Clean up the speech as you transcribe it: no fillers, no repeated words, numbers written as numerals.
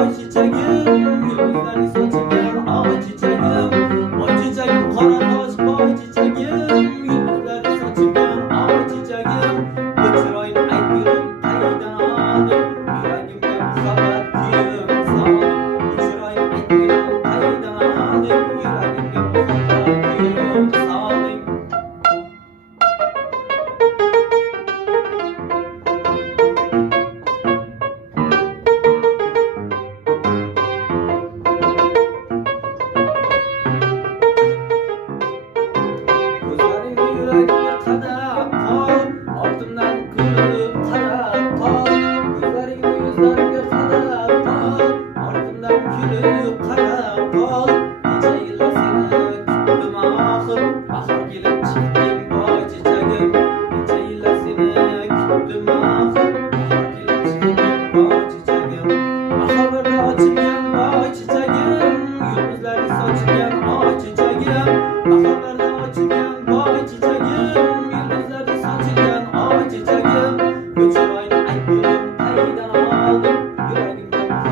Ay çiçeğim, gözleri saçıyan ay çiçeğim. Ay çiçeğim, kara kaş bay çiçeğim. Gözleri saçıyan ay çiçeğim. Uçurayın aygırım kaydadım. Yüreğimde muhabbet gülüm salim. Uçurayın aygırım kaydadım. Yüreğimde muhabbet gülüm salim. Gözlerini yüreğime kadar kal, ardımdan gülüp qarab qol. Gözlerini yüzlariga qarab qol, ardımdan kulib